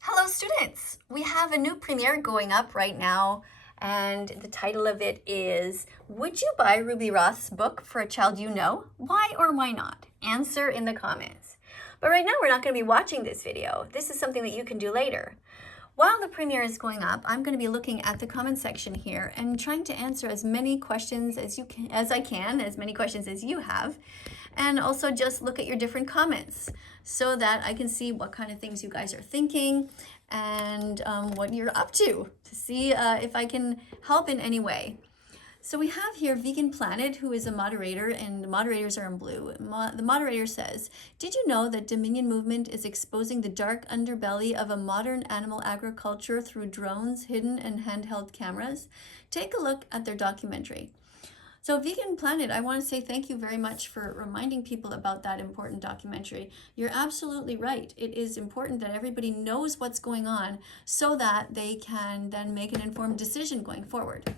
Hello students! We have a new premiere going up right now, and the title of it is, Would you buy Ruby Roth's book for a child you know? Why or why not? Answer in the comments. But right now we're not going to be watching this video. This is something that you can do later. While the premiere is going up, I'm going to be looking at the comment section here and trying to answer as many questions as I can, as many questions as you have, and also just look at your different comments so that I can see what kind of things you guys are thinking and what you're up to see if I can help in any way. So we have here Vegan Planet, who is a moderator, and the moderators are in blue. The moderator says, did you know that Dominion Movement is exposing the dark underbelly of a modern animal agriculture through drones, hidden and handheld cameras? Take a look at their documentary. So Vegan Planet, I want to say thank you very much for reminding people about that important documentary. You're absolutely right. It is important that everybody knows what's going on so that they can then make an informed decision going forward.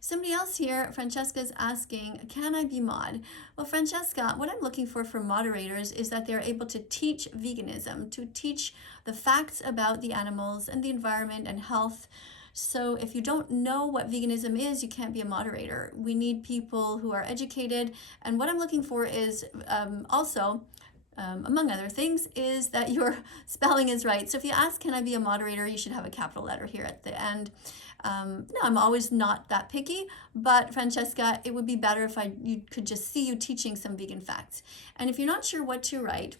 Somebody else here, Francesca, is asking, can I be mod? Well, Francesca, what I'm looking for moderators is that they're able to teach veganism, to teach the facts about the animals and the environment and health. So if you don't know what veganism is, you can't be a moderator. We need people who are educated. And what I'm looking for is also, among other things, is that your spelling is right. So if you ask, can I be a moderator, you should have a capital letter here at the end. No, I'm always not that picky, but Francesca, it would be better if you could just see you teaching some vegan facts. And if you're not sure what to write,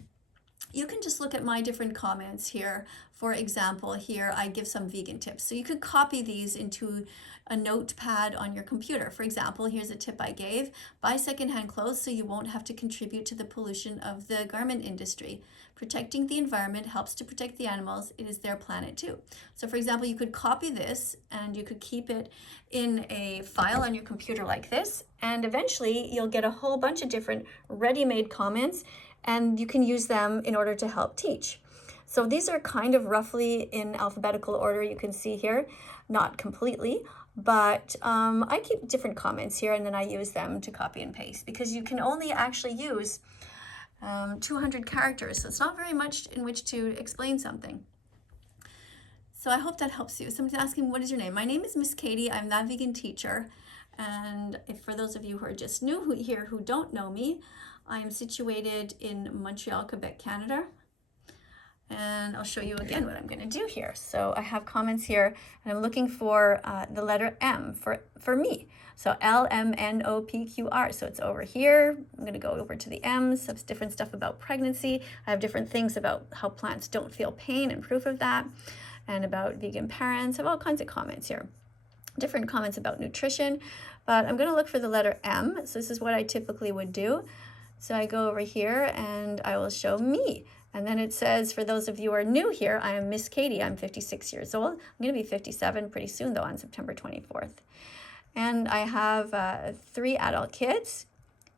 you can just look at my different comments here. For example, here I give some vegan tips. So you could copy these into a notepad on your computer. For example, here's a tip I gave. Buy secondhand clothes so you won't have to contribute to the pollution of the garment industry. Protecting the environment helps to protect the animals. It is their planet too. So for example, you could copy this and you could keep it in a file on your computer like this. And eventually you'll get a whole bunch of different ready-made comments, and you can use them in order to help teach. So these are kind of roughly in alphabetical order, you can see here, not completely, but I keep different comments here and then I use them to copy and paste because you can only actually use 200 characters, so it's not very much in which to explain something. So I hope that helps you. Somebody's asking, what is your name? My name is Miss Katie. I'm that vegan teacher. And if for those of you who are just new here who don't know me, I am situated in Montreal, Quebec, Canada. And I'll show you again what I'm going to do here. So I have comments here, and I'm looking for the letter M for me. So LMNOPQR. So it's over here. I'm going to go over to the M's. Some different stuff about pregnancy. I have different things about how plants don't feel pain and proof of that, and about vegan parents. I have all kinds of comments here. Different comments about nutrition, but I'm going to look for the letter M. So this is what I typically would do. So I go over here and I will show me. And then it says, for those of you who are new here, I am Miss Katie. I'm 56 years old. I'm going to be 57 pretty soon, though, on September 24th. And I have 3 adult kids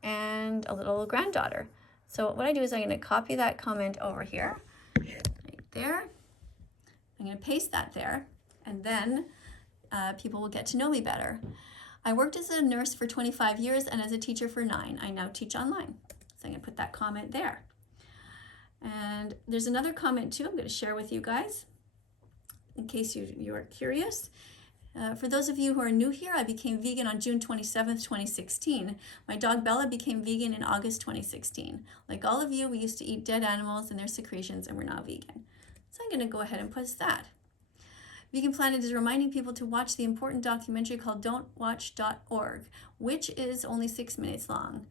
and a little granddaughter. So what I do is I'm going to copy that comment over here, right there. I'm going to paste that there, and then people will get to know me better. I worked as a nurse for 25 years and as a teacher for 9. I now teach online. So I'm going to put that comment there. And there's another comment too I'm going to share with you guys in case you are curious. For those of you who are new here, I became vegan on June 27th, 2016. My dog Bella became vegan in August 2016. Like all of you, we used to eat dead animals and their secretions, and we're now vegan. So I'm going to go ahead and post that. Vegan Planet is reminding people to watch the important documentary called don'twatch.org, which is only 6 minutes long.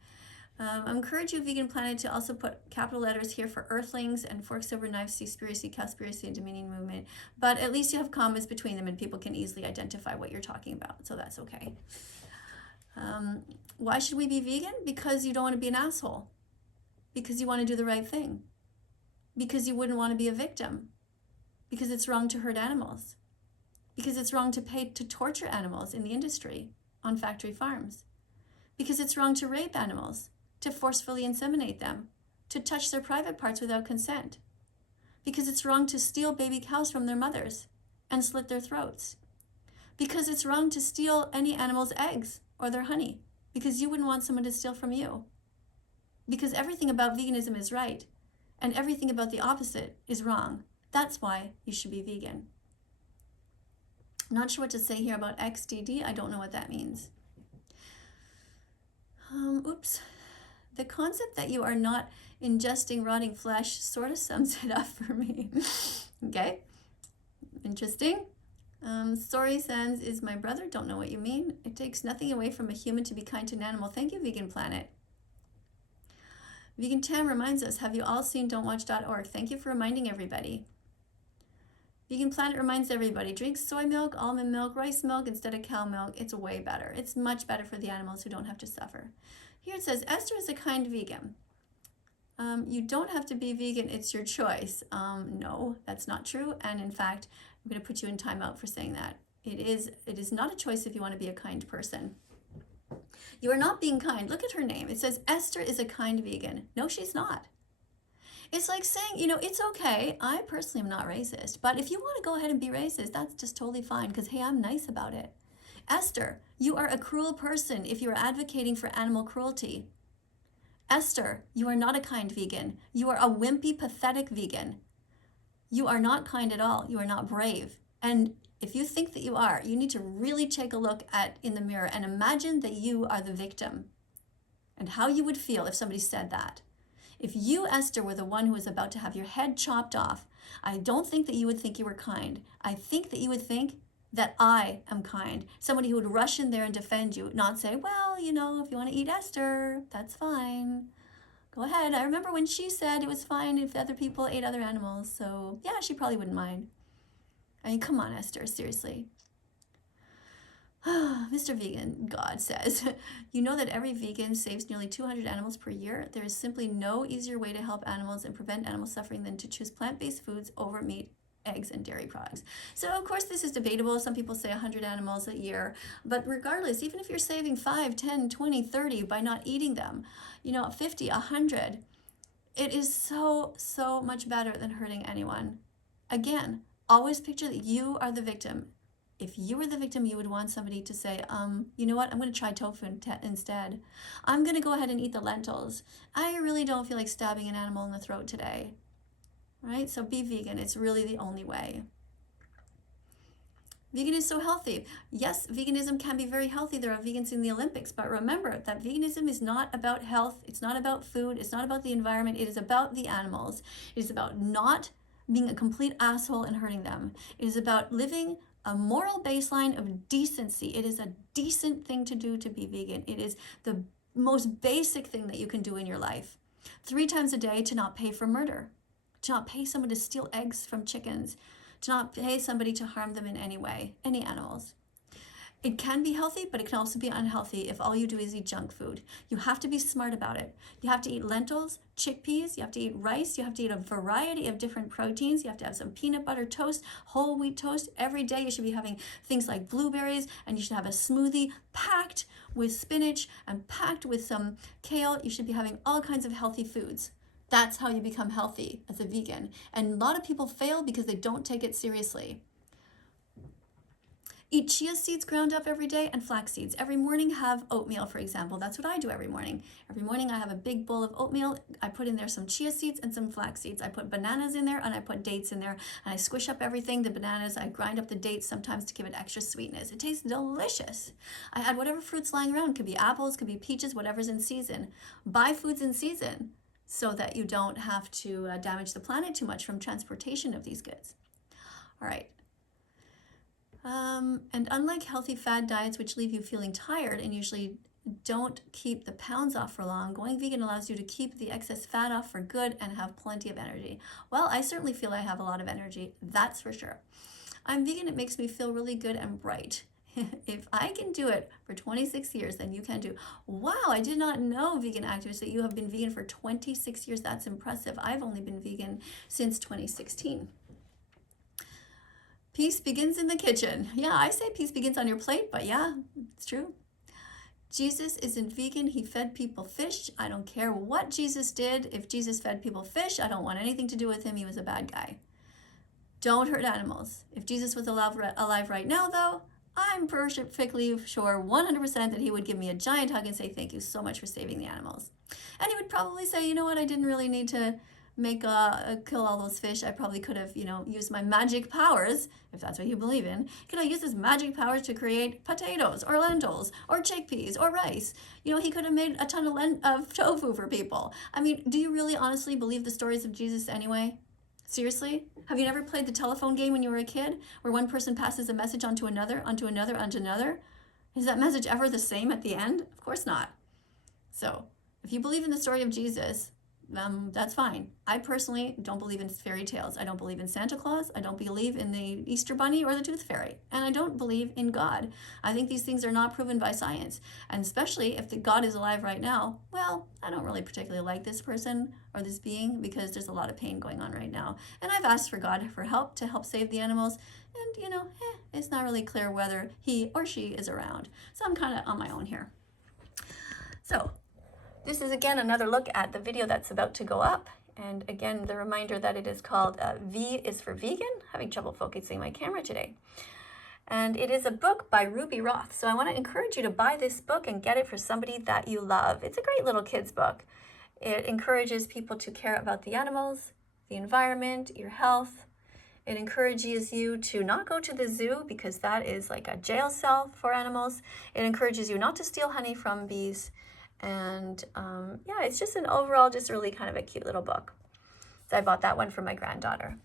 I encourage you, Vegan Planet, to also put capital letters here for Earthlings and Forks Over Knives, Seaspiracy, Cowspiracy, and Dominion Movement. But at least you have comments between them and people can easily identify what you're talking about, so that's okay. Why should we be vegan? Because you don't want to be an asshole. Because you want to do the right thing. Because you wouldn't want to be a victim. Because it's wrong to hurt animals. Because it's wrong to pay to torture animals in the industry on factory farms. Because it's wrong to rape animals, to forcefully inseminate them, to touch their private parts without consent. Because it's wrong to steal baby cows from their mothers and slit their throats. Because it's wrong to steal any animal's eggs or their honey, because you wouldn't want someone to steal from you. Because everything about veganism is right, and everything about the opposite is wrong. That's why you should be vegan. Not sure what to say here about XDD. I don't know what that means. Oops. The concept that you are not ingesting rotting flesh sort of sums it up for me. Okay. Interesting. Sorry, Sans is my brother. Don't know what you mean. It takes nothing away from a human to be kind to an animal. Thank you, Vegan Planet. Vegan Tam reminds us, have you all seen don'twatch.org? Thank you for reminding everybody. Vegan Planet reminds everybody, drink soy milk, almond milk, rice milk instead of cow milk. It's way better. It's much better for the animals who don't have to suffer. Here it says, Esther is a kind vegan. You don't have to be vegan. It's your choice. No, that's not true. And in fact, I'm going to put you in timeout for saying that. It is not a choice if you want to be a kind person. You are not being kind. Look at her name. It says Esther is a kind vegan. No, she's not. It's like saying, you know, it's okay. I personally am not racist, but if you want to go ahead and be racist, that's just totally fine because, hey, I'm nice about it. Esther, you are a cruel person if you are advocating for animal cruelty. Esther, you are not a kind vegan. You are a wimpy, pathetic vegan. You are not kind at all. You are not brave. And if you think that you are, you need to really take a look in the mirror and imagine that you are the victim and how you would feel if somebody said that. If you, Esther, were the one who was about to have your head chopped off, I don't think that you would think you were kind. I think that you would think that I am kind. Somebody who would rush in there and defend you, not say, well, you know, if you want to eat Esther, that's fine. Go ahead. I remember when she said it was fine if other people ate other animals. So yeah, she probably wouldn't mind. I mean, come on, Esther, seriously. Mr. Vegan, God says, you know that every vegan saves nearly 200 animals per year. There is simply no easier way to help animals and prevent animal suffering than to choose plant-based foods over meat, eggs, and dairy products. So, of course, this is debatable. Some people say 100 animals a year. But regardless, even if you're saving 5, 10, 20, 30 by not eating them, you know, 50, 100, it is so, so much better than hurting anyone. Again, always picture that you are the victim. If you were the victim, you would want somebody to say, you know what, I'm going to try tofu instead. I'm going to go ahead and eat the lentils. I really don't feel like stabbing an animal in the throat today. Right? So be vegan. It's really the only way. Vegan is so healthy. Yes, veganism can be very healthy. There are vegans in the Olympics, but remember that veganism is not about health. It's not about food. It's not about the environment. It is about the animals. It is about not being a complete asshole and hurting them. It is about living a moral baseline of decency. It is a decent thing to do to be vegan. It is the most basic thing that you can do in your life. 3 times a day to not pay for murder, to not pay someone to steal eggs from chickens, to not pay somebody to harm them in any way, any animals. It can be healthy, but it can also be unhealthy if all you do is eat junk food. You have to be smart about it. You have to eat lentils, chickpeas, you have to eat rice, you have to eat a variety of different proteins, you have to have some peanut butter toast, whole wheat toast. Every day you should be having things like blueberries, and you should have a smoothie packed with spinach and packed with some kale. You should be having all kinds of healthy foods. That's how you become healthy as a vegan. And a lot of people fail because they don't take it seriously. Eat chia seeds ground up every day and flax seeds. Every morning have oatmeal, for example. That's what I do every morning. Every morning I have a big bowl of oatmeal. I put in there some chia seeds and some flax seeds. I put bananas in there and I put dates in there. And I squish up everything, the bananas. I grind up the dates sometimes to give it extra sweetness. It tastes delicious. I add whatever fruits lying around. Could be apples, could be peaches, whatever's in season. Buy foods in season so that you don't have to damage the planet too much from transportation of these goods. All right. And unlike healthy fad diets, which leave you feeling tired and usually don't keep the pounds off for long, going vegan allows you to keep the excess fat off for good and have plenty of energy. Well, I certainly feel I have a lot of energy, that's for sure. I'm vegan, it makes me feel really good and bright. If I can do it for 26 years, then you can do. Wow, I did not know, vegan activists, that you have been vegan for 26 years. That's impressive. I've only been vegan since 2016. Peace begins in the kitchen. Yeah, I say peace begins on your plate, but yeah, it's true. Jesus isn't vegan. He fed people fish. I don't care what Jesus did. If Jesus fed people fish, I don't want anything to do with him. He was a bad guy. Don't hurt animals. If Jesus was alive right now, though, I'm perfectly sure 100% that he would give me a giant hug and say, thank you so much for saving the animals. And he would probably say, you know what, I didn't really need to make kill all those fish, I probably could have, used my magic powers, if that's what you believe in. Could I use his magic powers to create potatoes or lentils or chickpeas or rice? He could have made a ton of tofu for people. I mean, do you really honestly believe the stories of Jesus anyway? Seriously? Have you never played the telephone game when you were a kid, where one person passes a message on to another, onto another, onto another? Is that message ever the same at the end? Of course not. So, if you believe in the story of Jesus, that's fine. I personally don't believe in fairy tales. I don't believe in Santa Claus. I don't believe in the Easter Bunny or the Tooth Fairy. And I don't believe in God. I think these things are not proven by science. And especially if the God is alive right now, well, I don't really particularly like this person or this being, because there's a lot of pain going on right now. And I've asked for God for help to help save the animals. And, it's not really clear whether he or she is around. So I'm kind of on my own here. So, this is again another look at the video that's about to go up. And again, the reminder that it is called V is for Vegan. Having trouble focusing my camera today. And it is a book by Ruby Roth. So I want to encourage you to buy this book and get it for somebody that you love. It's a great little kid's book. It encourages people to care about the animals, the environment, your health. It encourages you to not go to the zoo, because that is like a jail cell for animals. It encourages you not to steal honey from bees. And yeah, it's just an overall, just really kind of a cute little book. So I bought that one for my granddaughter.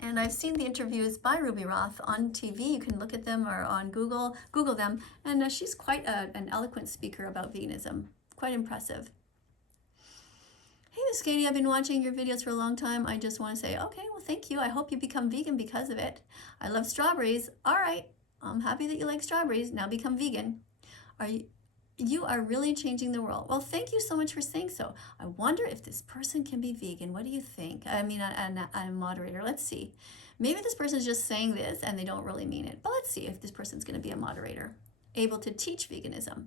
And I've seen the interviews by Ruby Roth on TV. You can look at them, or on Google them. And she's quite an eloquent speaker about veganism. Quite impressive. Hey, Miss KADIE, I've been watching your videos for a long time. I just want to say, okay, well, thank you. I hope you become vegan because of it. I love strawberries. All right, I'm happy that you like strawberries. Now become vegan. You are really changing the world. Well, thank you so much for saying so. I wonder if this person can be vegan. What do you think? I mean, I'm a moderator. Let's see. Maybe this person's just saying this and they don't really mean it. But let's see if this person's going to be a moderator, able to teach veganism.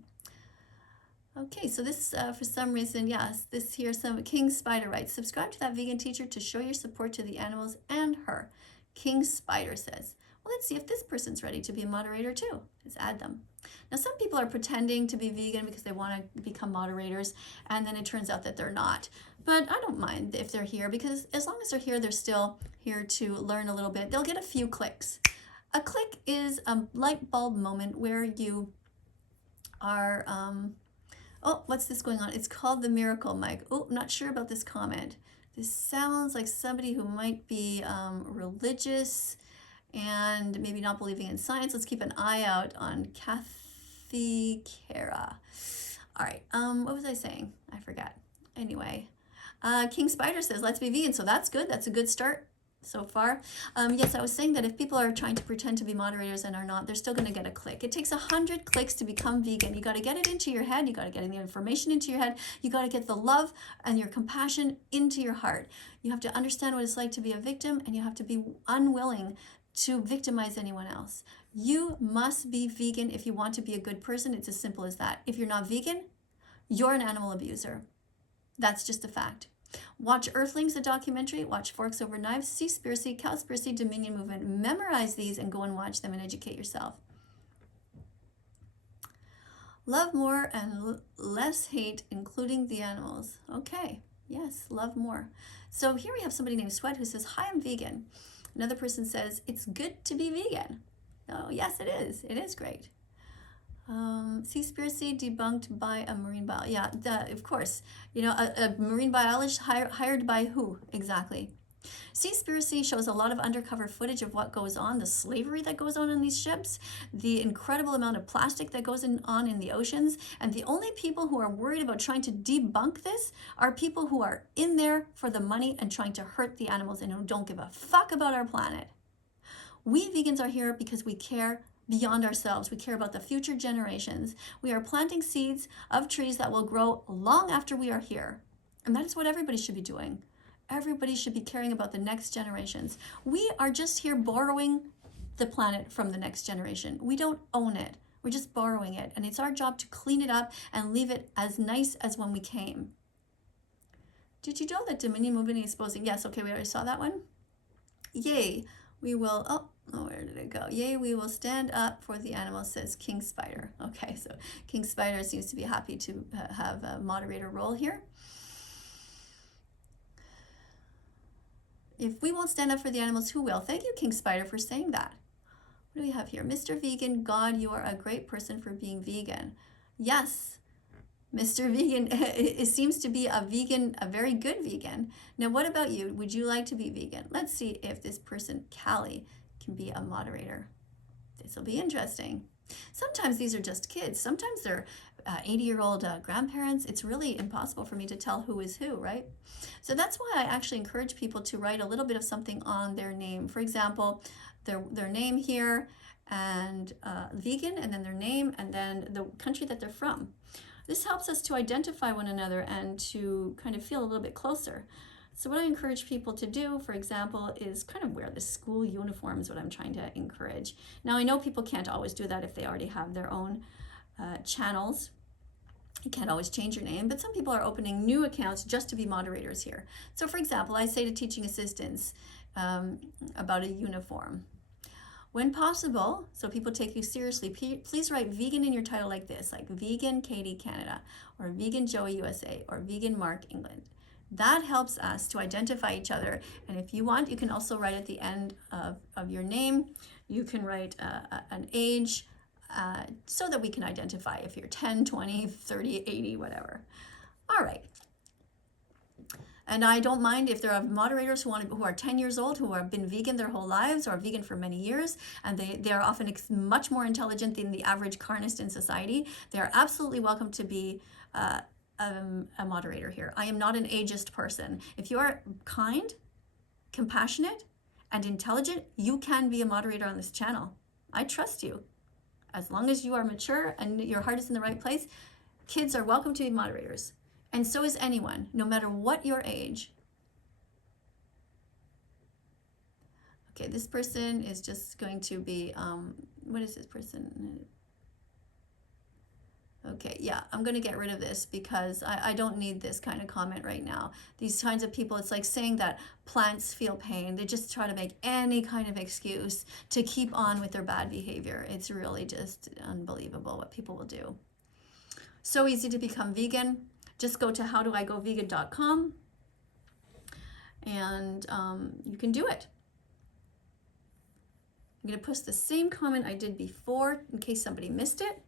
Okay, so this, for some reason, yes, this here, some King Spider writes, subscribe to That Vegan Teacher to show your support to the animals and her. King Spider says, well, let's see if this person's ready to be a moderator too. Let's add them. Now, some people are pretending to be vegan because they want to become moderators, and then it turns out that they're not. But I don't mind if they're here, because as long as they're here, they're still here to learn a little bit. They'll get a few clicks. A click is a light bulb moment where you are, oh, what's this going on? It's called the miracle mic. Oh, I'm not sure about this comment. This sounds like somebody who might be religious and maybe not believing in science. Let's keep an eye out on Kathy Kara. All right, what was I saying? I forgot. Anyway, King Spider says, let's be vegan. So that's good. That's a good start so far. Yes, I was saying that if people are trying to pretend to be moderators and are not, they're still going to get a click. It takes 100 clicks to become vegan. You got to get it into your head. You got to get the information into your head. You got to get the love and your compassion into your heart. You have to understand what it's like to be a victim, and you have to be unwilling to victimize anyone else. You must be vegan if you want to be a good person. It's as simple as that. If you're not vegan, you're an animal abuser. That's just a fact. Watch Earthlings, the documentary. Watch Forks Over Knives, Seaspiracy, Cowspiracy, Dominion Movement. Memorize these and go and watch them and educate yourself. Love more and less hate, including the animals. Okay, yes, love more. So here we have somebody named Sweat who says, hi, I'm vegan. Another person says, it's good to be vegan. Oh, yes, it is. It is great. Seaspiracy debunked by a marine biologist. Yeah, of course. You know, a marine biologist hired by who exactly? Seaspiracy shows a lot of undercover footage of what goes on, the slavery that goes on these ships, the incredible amount of plastic that goes on in the oceans, and the only people who are worried about trying to debunk this are people who are in there for the money and trying to hurt the animals and who don't give a fuck about our planet. We vegans are here because we care beyond ourselves. We care about the future generations. We are planting seeds of trees that will grow long after we are here. And that is what everybody should be doing. Everybody should be caring about the next generations. We are just here borrowing the planet from the next generation. We don't own it. We're just borrowing it. And it's our job to clean it up and leave it as nice as when we came. Did you know that Dominion Movement is exposing? Yes, okay, we already saw that one. Yay, we will, oh, where did it go? Yay, we will stand up for the animals, says King Spider. Okay, so King Spider seems to be happy to have a moderator role here. If we won't stand up for the animals, who will? Thank you, King Spider, for saying that. What do we have here? Mr. Vegan, God, you are a great person for being vegan. Yes, Mr. Vegan, it seems to be a vegan, a very good vegan. Now, what about you? Would you like to be vegan? Let's see if this person, Callie, can be a moderator. This will be interesting. Sometimes these are just kids. Sometimes they're 80-year-old grandparents. It's really impossible for me to tell who is who, right? So that's why I actually encourage people to write a little bit of something on their name. For example, their name here, and vegan, and then their name, and then the country that they're from. This helps us to identify one another and to kind of feel a little bit closer. So what I encourage people to do, for example, is kind of wear the school uniform is what I'm trying to encourage. Now, I know people can't always do that if they already have their own channels. You can't always change your name, but some people are opening new accounts just to be moderators here. So for example, I say to teaching assistants about a uniform. When possible, so people take you seriously, please write vegan in your title like this, like Vegan KADIE Canada, or Vegan Joey USA, or Vegan Mark England. That helps us to identify each other. And if you want, you can also write at the end of your name, you can write an age, so that we can identify if you're 10, 20, 30, 80, whatever. All right. And I don't mind if there are moderators who are 10 years old, who have been vegan their whole lives, or vegan for many years, and they are often much more intelligent than the average carnist in society. They are absolutely welcome to be a moderator here. I am not an ageist person. If you are kind, compassionate, and intelligent, you can be a moderator on this channel. I trust you. As long as you are mature and your heart is in the right place, kids are welcome to be moderators. And so is anyone, no matter what your age. Okay, this person is just going to be, what is this person? Okay, yeah, I'm going to get rid of this because I don't need this kind of comment right now. These kinds of people, it's like saying that plants feel pain. They just try to make any kind of excuse to keep on with their bad behavior. It's really just unbelievable what people will do. So easy to become vegan. Just go to howdoigovegan.com and you can do it. I'm going to post the same comment I did before in case somebody missed it.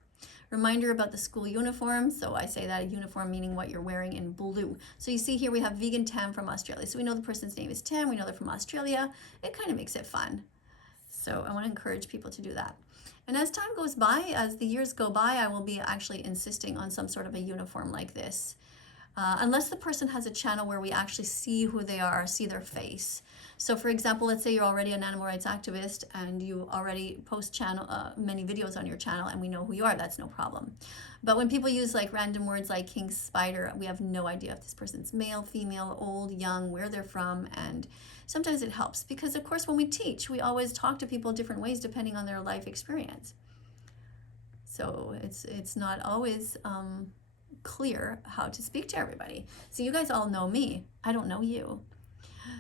Reminder about the school uniform. So I say that a uniform meaning what you're wearing in blue. So you see here we have Vegan Tam from Australia. So we know the person's name is Tam. We know they're from Australia. It kind of makes it fun. So I want to encourage people to do that. And as time goes by, as the years go by, I will be actually insisting on some sort of a uniform like this. Unless the person has a channel where we actually see who they are, see their face. So for example, let's say you're already an animal rights activist and you already post many videos on your channel and we know who you are, that's no problem. But when people use like random words like King Spider, we have no idea if this person's male, female, old, young, where they're from, and sometimes it helps because of course when we teach, we always talk to people different ways depending on their life experience. So it's not always clear how to speak to everybody. So you guys all know me. I don't know you.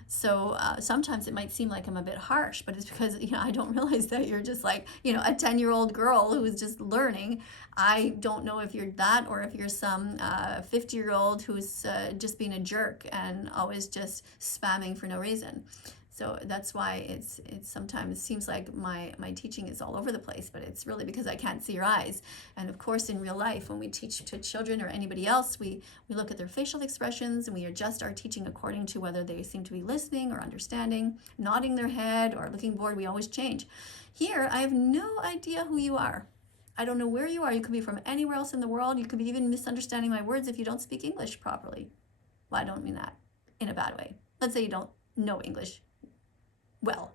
So sometimes it might seem like I'm a bit harsh, but it's because, I don't realize that you're just like, a 10-year-old girl who is just learning. I don't know if you're that or if you're some 50-year-old who's just being a jerk and always just spamming for no reason. So that's why it sometimes seems like my teaching is all over the place, but it's really because I can't see your eyes. And of course, in real life, when we teach to children or anybody else, we look at their facial expressions and we adjust our teaching according to whether they seem to be listening or understanding, nodding their head or looking bored. We always change. Here, I have no idea who you are. I don't know where you are. You could be from anywhere else in the world. You could be even misunderstanding my words if you don't speak English properly. Well, I don't mean that in a bad way. Let's say you don't know English. Well,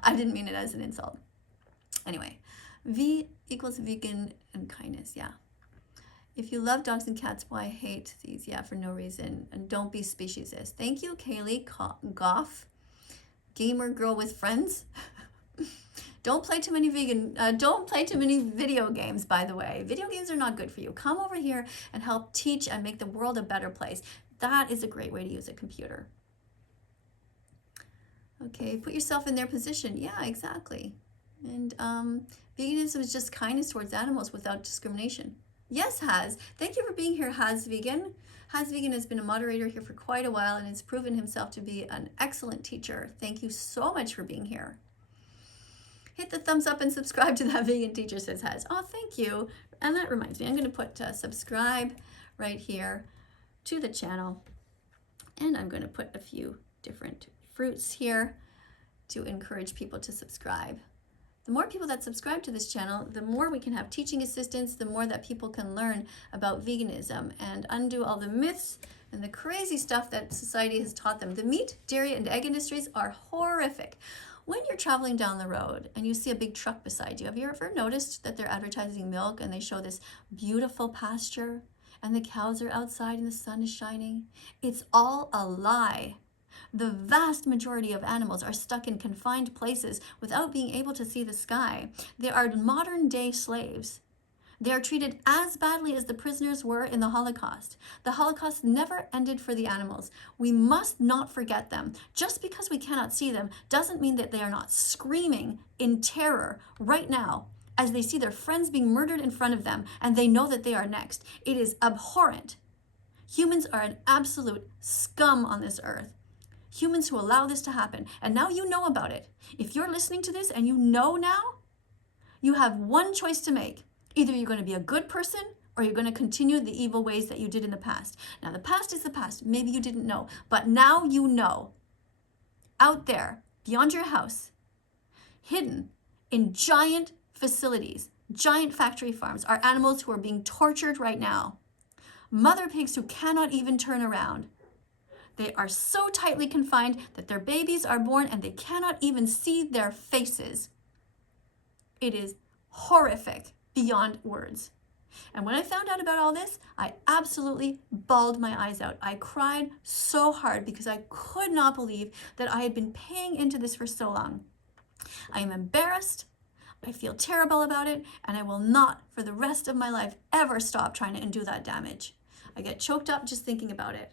I didn't mean it as an insult. Anyway, V equals vegan and kindness, yeah. If you love dogs and cats, why hate these? Yeah, for no reason. And don't be speciesist. Thank you, Kaylee Goff. Gamer girl with friends. Don't play too many video games, by the way. Video games are not good for you. Come over here and help teach and make the world a better place. That is a great way to use a computer. Okay, put yourself in their position. Yeah, exactly. And veganism is just kindness towards animals without discrimination. Yes, Has. Thank you for being here, Has Vegan. Has Vegan has been a moderator here for quite a while and has proven himself to be an excellent teacher. Thank you so much for being here. Hit the thumbs up and subscribe to That Vegan Teacher, says Has. Oh, thank you. And that reminds me, I'm going to put subscribe right here to the channel. And I'm going to put a few different fruits here to encourage people to subscribe. The more people that subscribe to this channel, the more we can have teaching assistants, the more that people can learn about veganism and undo all the myths and the crazy stuff that society has taught them. The meat, dairy, and egg industries are horrific. When you're traveling down the road and you see a big truck beside you, have you ever noticed that they're advertising milk and they show this beautiful pasture and the cows are outside and the sun is shining? It's all a lie. The vast majority of animals are stuck in confined places without being able to see the sky. They are modern day slaves. They are treated as badly as the prisoners were in the Holocaust. The Holocaust never ended for the animals. We must not forget them. Just because we cannot see them doesn't mean that they are not screaming in terror right now as they see their friends being murdered in front of them and they know that they are next. It is abhorrent. Humans are an absolute scum on this earth. Humans who allow this to happen. And now you know about it. If you're listening to this and you know now, you have one choice to make. Either you're going to be a good person or you're going to continue the evil ways that you did in the past. Now, the past is the past. Maybe you didn't know, but now you know. Out there, beyond your house, hidden in giant facilities, giant factory farms, are animals who are being tortured right now. Mother pigs who cannot even turn around. They are so tightly confined that their babies are born and they cannot even see their faces. It is horrific beyond words. And when I found out about all this, I absolutely bawled my eyes out. I cried so hard because I could not believe that I had been paying into this for so long. I am embarrassed. I feel terrible about it, and I will not, for the rest of my life, ever stop trying to undo that damage. I get choked up just thinking about it.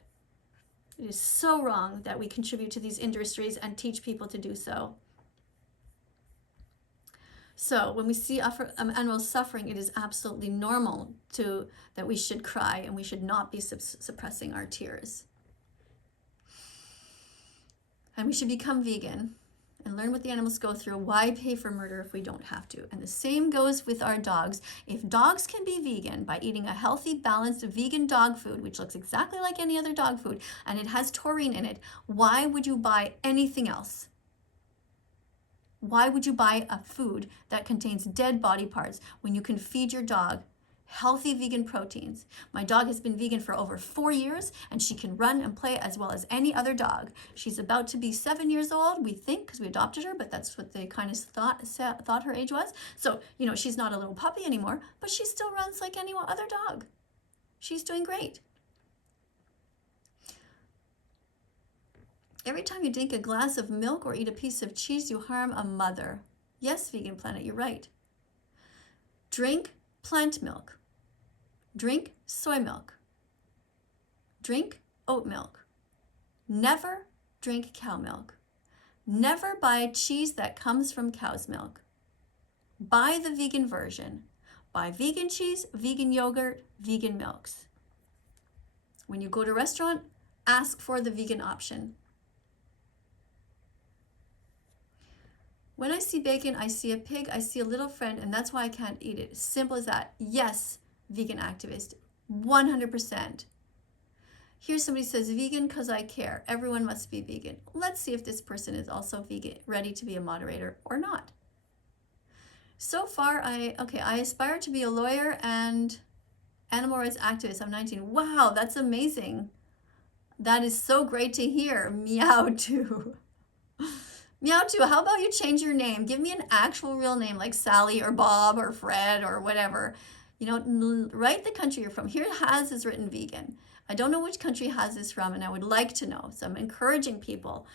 It is so wrong that we contribute to these industries and teach people to do so. So when we see animals suffering, it is absolutely normal that we should cry and we should not be suppressing our tears. And we should become vegan and learn what the animals go through. Why pay for murder if we don't have to? And the same goes with our dogs. If dogs can be vegan by eating a healthy, balanced vegan dog food, which looks exactly like any other dog food, and it has taurine in it, why would you buy anything else? Why would you buy a food that contains dead body parts when you can feed your dog healthy vegan proteins? My dog has been vegan for over 4 years and she can run and play as well as any other dog. She's about to be 7 years old, we think, because we adopted her, but that's what they kind of thought her age was. So, you know, she's not a little puppy anymore, but she still runs like any other dog. She's doing great. Every time you drink a glass of milk or eat a piece of cheese, you harm a mother. Yes, Vegan Planet, you're right. Drink plant milk. Drink soy milk. Drink oat milk. Never drink cow milk. Never buy cheese that comes from cow's milk. Buy the vegan version. Buy vegan cheese, vegan yogurt, vegan milks. When you go to a restaurant, ask for the vegan option. When I see bacon, I see a pig, I see a little friend, and that's why I can't eat it. Simple as that. Yes, vegan activist, 100%. Here somebody says, vegan because I care. Everyone must be vegan. Let's see if this person is also vegan, ready to be a moderator or not. So far, I aspire to be a lawyer and animal rights activist. I'm 19. Wow, that's amazing. That is so great to hear. Meow too. Meow too, how about you change your name? Give me an actual real name like Sally or Bob or Fred or whatever. You know, write the country you're from. Here Has is written vegan. I don't know which country Has is from and I would like to know. So I'm encouraging people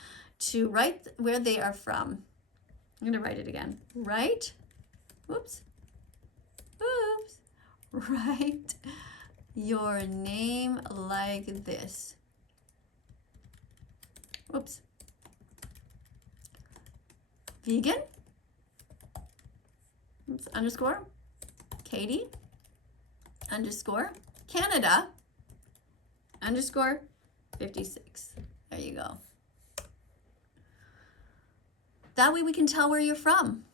to write where they are from. I'm going to write it again. Write your name like this. Vegan, underscore, KADIE, underscore Canada underscore 56. There you go. That way we can tell where you're from.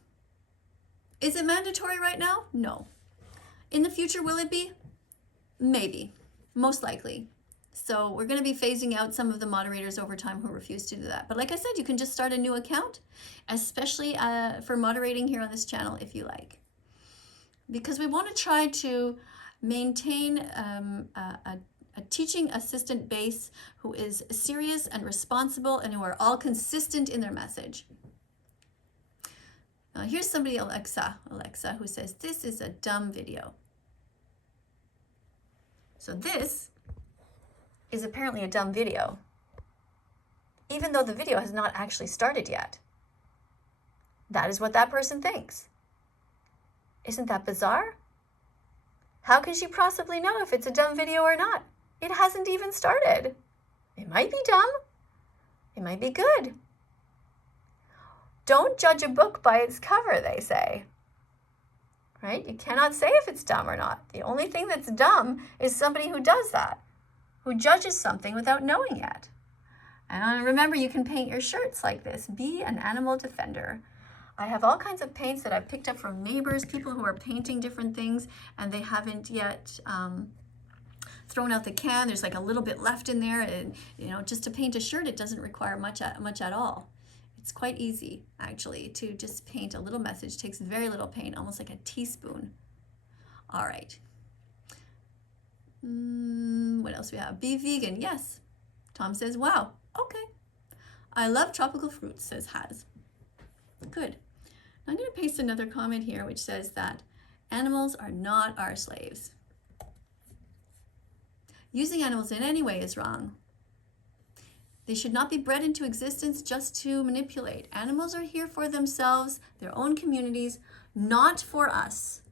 Is it mandatory right now? No. In the future, will it be? Maybe, most likely. So we're going to be phasing out some of the moderators over time who refuse to do that. But like I said, you can just start a new account, especially for moderating here on this channel if you like. Because we want to try to maintain a teaching assistant base who is serious and responsible and who are all consistent in their message. Here's somebody, Alexa, who says, this is a dumb video. So this is apparently a dumb video, even though the video has not actually started yet. That is what that person thinks. Isn't that bizarre? How can she possibly know if it's a dumb video or not? It hasn't even started. It might be dumb. It might be good. Don't judge a book by its cover, they say. Right? You cannot say if it's dumb or not. The only thing that's dumb is somebody who does that, who judges something without knowing it. And remember, you can paint your shirts like this. Be an animal defender. I have all kinds of paints that I've picked up from neighbors, people who are painting different things, and they haven't yet thrown out the can. There's like a little bit left in there, and just to paint a shirt, it doesn't require much at all. It's quite easy, actually, to just paint a little message. It takes very little paint, almost like a teaspoon. All right. What else we have? Be vegan. Yes. Tom says, wow. Okay. I love tropical fruits, says Haz. Good. I'm going to paste another comment here, which says that animals are not our slaves. Using animals in any way is wrong. They should not be bred into existence just to manipulate. Animals are here for themselves, their own communities, not for us.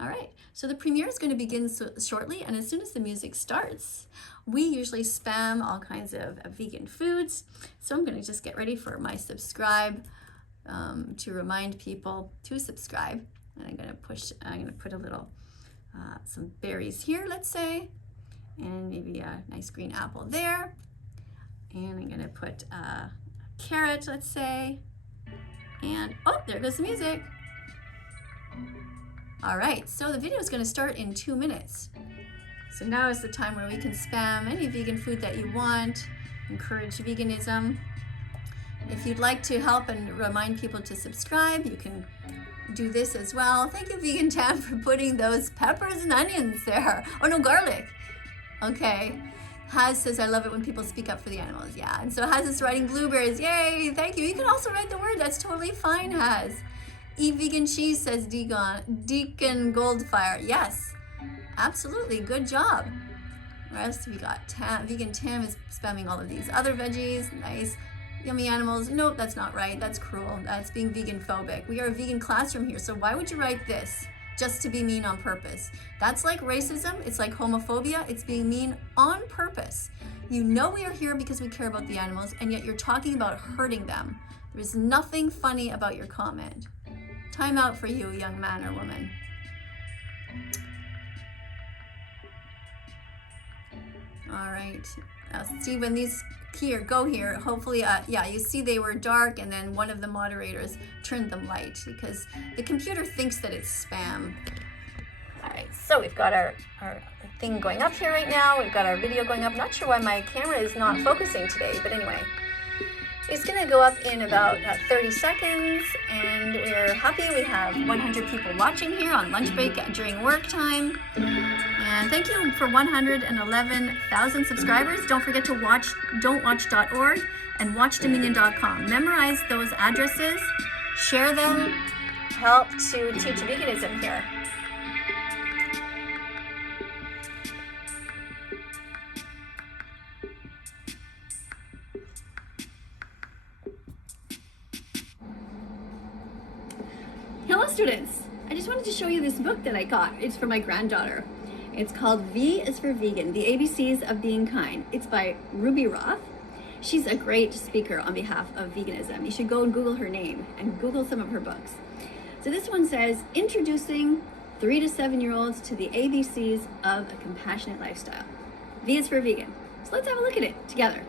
All right, so the premiere is going to begin shortly, and as soon as the music starts, we usually spam all kinds of vegan foods. So I'm going to just get ready for my subscribe to remind people to subscribe. And I'm going to put a little some berries here, let's say, and maybe a nice green apple there. And I'm going to put a carrot, let's say, and oh, there goes the music. All right, so the video is going to start in 2 minutes. So now is the time where we can spam any vegan food that you want, encourage veganism. If you'd like to help and remind people to subscribe, you can do this as well. Thank you, Vegan Tam, for putting those peppers and onions there. Oh no, garlic. Okay. Haz says, I love it when people speak up for the animals. Yeah, and so Haz is writing blueberries. Yay, thank you. You can also write the word. That's totally fine, Haz. Eat vegan cheese, says Deacon Goldfire. Yes, absolutely. Good job. What else have we got? Vegan Tam is spamming all of these other veggies. Nice. Yummy animals. Nope, that's not right. That's cruel. That's being vegan phobic. We are a vegan classroom here, so why would you write this just to be mean on purpose? That's like racism. It's like homophobia. It's being mean on purpose. You know we are here because we care about the animals, and yet you're talking about hurting them. There is nothing funny about your comment. Time out for you, young man or woman. All right. See when these go here, hopefully, yeah, you see they were dark, and then one of the moderators turned them light because the computer thinks that it's spam. All right, so we've got our thing going up here right now. We've got our video going up. Not sure why my camera is not focusing today, but anyway. It's going to go up in about 30 seconds, and we're happy we have 100 people watching here on lunch break during work time. And thank you for 111,000 subscribers. Don't forget to watch don'twatch.org and watchdominion.com. Memorize those addresses, share them, help to teach veganism here. Hello students, I just wanted to show you this book that I got. It's for my granddaughter. It's called V is for Vegan, The ABCs of Being Kind. It's by Ruby Roth, She's a great speaker on behalf of veganism. You should go and Google her name and Google some of her books. So this one says, introducing 3 to 7-year-olds to the ABCs of a compassionate lifestyle. V is for vegan. So let's have a look at it together.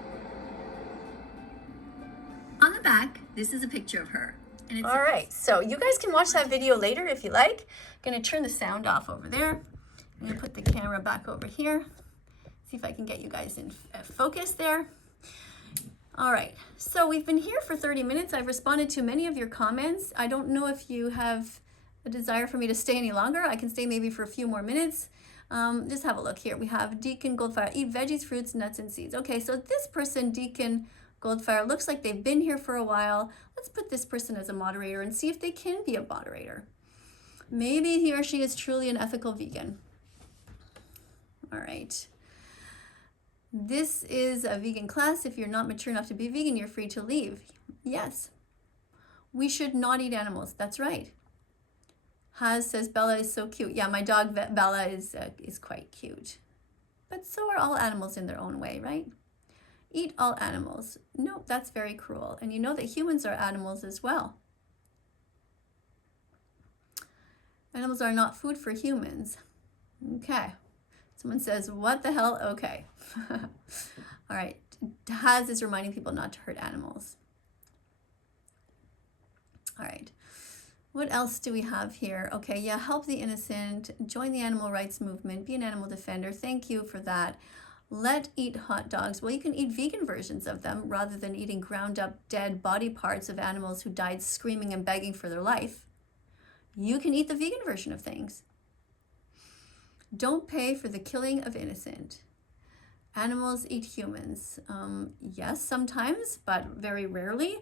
On the back, this is a picture of her. And it's all right, so you guys can watch that video later if you like. I'm gonna turn the sound off over there. I'm gonna put the camera back over here. See if I can get you guys in focus there. All right, so we've been here for 30 minutes. I've responded to many of your comments. I don't know if you have a desire for me to stay any longer. I can stay maybe for a few more minutes. Just have a look here. We have Deacon Goldfire, eat veggies, fruits, nuts, and seeds. Okay, so this person, Deacon Goldfire, looks like they've been here for a while. Let's put this person as a moderator and see if they can be a moderator. Maybe he or she is truly an ethical vegan. All right. This is a vegan class. If you're not mature enough to be vegan, you're free to leave. Yes. We should not eat animals. That's right. Haz says Bella is so cute. Yeah, my dog Bella is quite cute. But so are all animals in their own way, right? Eat all animals. No, that's very cruel. And you know that humans are animals as well. Animals are not food for humans. Okay. Someone says, what the hell? Okay. All right. Haz is reminding people not to hurt animals. All right. What else do we have here? Okay, yeah, help the innocent, join the animal rights movement, be an animal defender. Thank you for that. Let eat hot dogs. Well, you can eat vegan versions of them rather than eating ground up dead body parts of animals who died screaming and begging for their life. You can eat the vegan version of things. Don't pay for the killing of innocent. Animals eat humans. Yes, sometimes, but very rarely.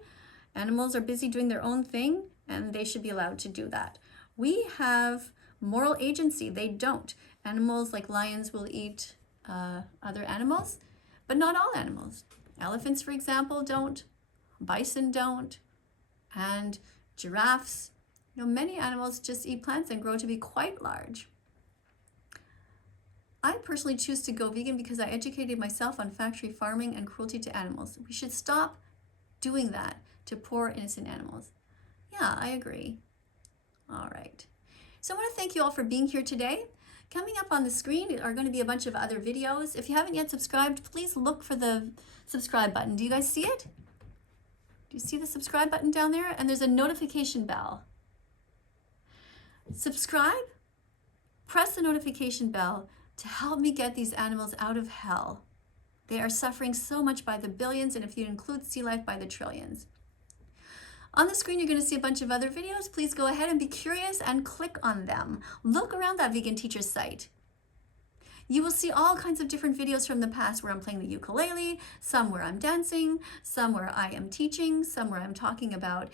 Animals are busy doing their own thing, and they should be allowed to do that. We have moral agency. They don't. Animals like lions will eat other animals, but not all animals. Elephants, for example, don't. Bison don't. And giraffes. You know, many animals just eat plants and grow to be quite large. I personally choose to go vegan because I educated myself on factory farming and cruelty to animals. We should stop doing that to poor innocent animals. Yeah, I agree. All right. So I want to thank you all for being here today. Coming up on the screen are going to be a bunch of other videos. If you haven't yet subscribed, please look for the subscribe button. Do you guys see it? Do you see the subscribe button down there? And there's a notification bell. Subscribe, press the notification bell to help me get these animals out of hell. They are suffering so much by the billions, and if you include sea life, by the trillions. On the screen, you're going to see a bunch of other videos. Please go ahead and be curious and click on them. Look around that Vegan Teacher site. You will see all kinds of different videos from the past where I'm playing the ukulele, some where I'm dancing, some where I am teaching, some where I'm talking about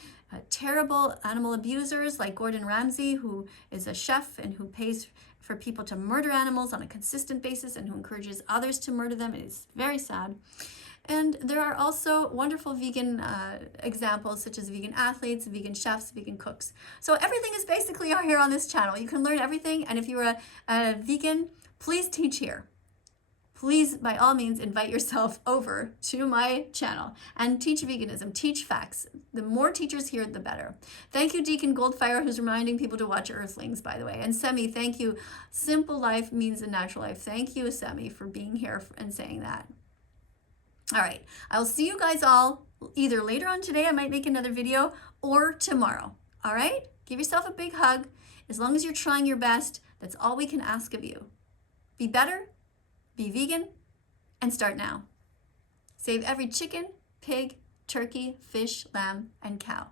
terrible animal abusers like Gordon Ramsay, who is a chef and who pays for people to murder animals on a consistent basis and who encourages others to murder them. It is very sad. And there are also wonderful vegan examples such as vegan athletes, vegan chefs, vegan cooks. So everything is basically here on this channel. You can learn everything. And if you're a vegan, please teach here. Please, by all means, invite yourself over to my channel and teach veganism, teach facts. The more teachers here, the better. Thank you, Deacon Goldfire, who's reminding people to watch Earthlings, by the way. And Semi, thank you. Simple life means a natural life. Thank you, Semi, for being here and saying that. All right, I'll see you guys all either later on today, I might make another video, or tomorrow. All right, give yourself a big hug. As long as you're trying your best, that's all we can ask of you. Be better, be vegan, and start now. Save every chicken, pig, turkey, fish, lamb, and cow.